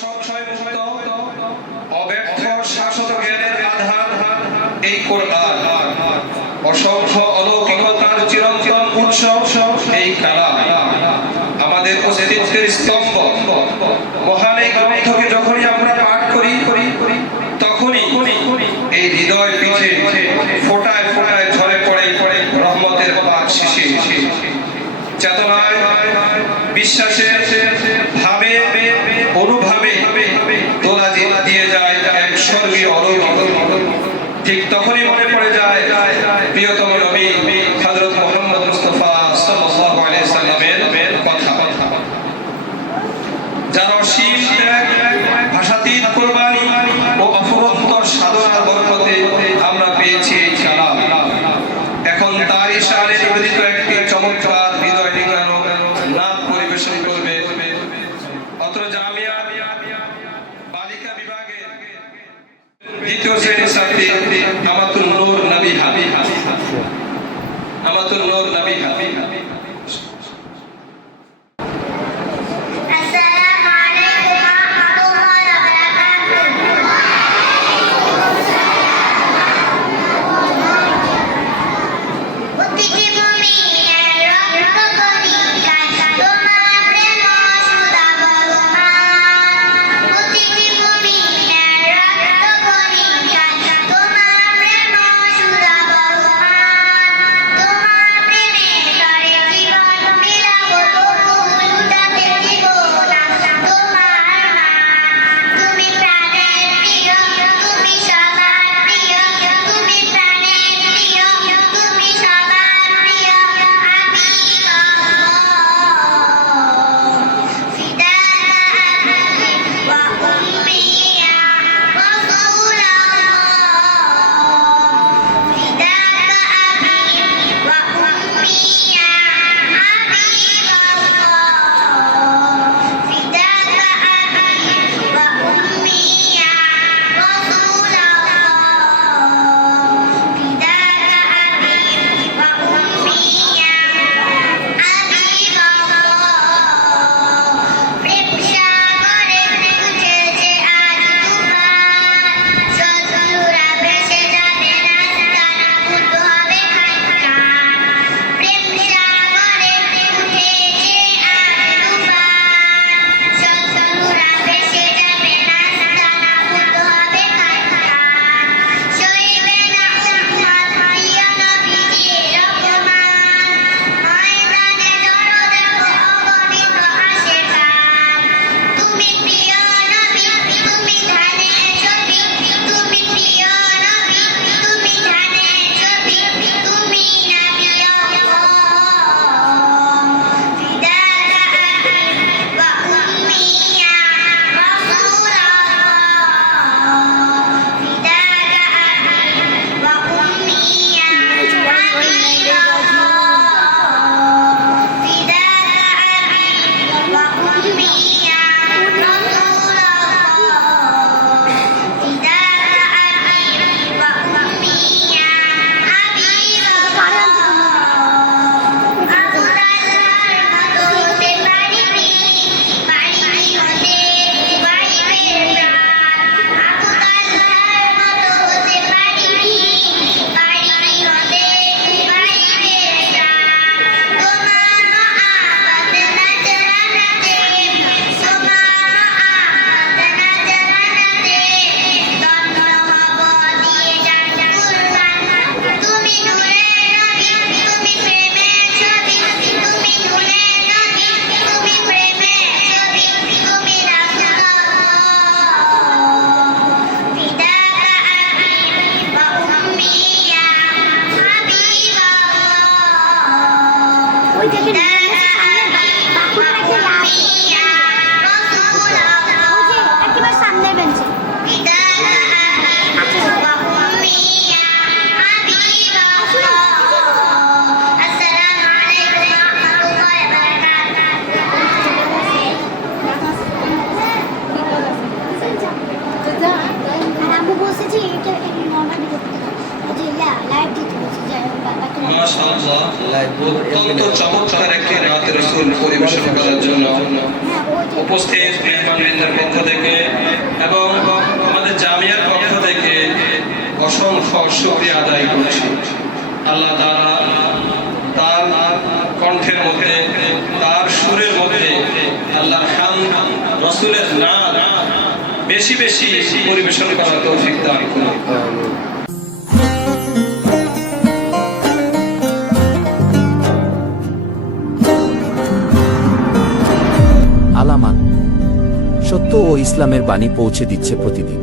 সংশয় মুক্ত অব্যর্থ শাশ্বত জ্ঞানের আধার এই কোরআন, অসংখ্য অলৌকিকতার চিরন্তন উৎস এই কালাম, আমাদের অস্তিত্বের স্তম্ভ। মহান এই গ্রন্থকে যখনই আমরা পাঠ করি তখনই এই হৃদয় পিছে ফোটায় ফোটায় ঝরে পড়ে রহমতের পাক শিশির। চেতনায়, বিশ্বাসে, ভাবে, অনুভাবে তোলা দিয়ে যায় এক স্বর্গীয় অলৌকিক। ঠিক তখনই মনে পড়ে যায় প্রিয়তম নবী হযরত মুহাম্মদ মুস্তাফা সাল্লাল্লাহু আলাইহি সাল্লামের কথা, যার অসীম ত্যাগ, ভাষাতীত কুরবানি ও অফুরন্ত সাধনার বরকতে আমরা পেয়েছি এই কালাম। এখন তার ইশারায় নিবেদিত একটি চমৎকার হৃদয় নিংড়ানো নাম পরিবেশন করবে অত্র জামিয়া বালিকা বিভাগের দ্বিতীয় শ্রেণীর ছাত্রী আমাতুল নূর নবী হাবিব। আমাতুল নূর নবী হাবিব। অত্যন্ত চমৎকার একটি নাত রাসূল পরিবেশন করার জন্য উপস্থিত মেহমানবৃন্দের পক্ষ থেকে এবং আমাদের জামিয়ার পক্ষ থেকে অসংখ্য শুকরিয়া আদায় করছি। আল্লাহ তাআলা তার কণ্ঠের মধ্যে, তার সুরের মধ্যে আল্লাহর হামদ, রাসূলের নাত বেশি বেশি পরিবেশন করার তৌফিক দান করুন। আলামান সত্য ও ইসলামের বাণী পৌঁছে দিচ্ছে প্রতিদিন।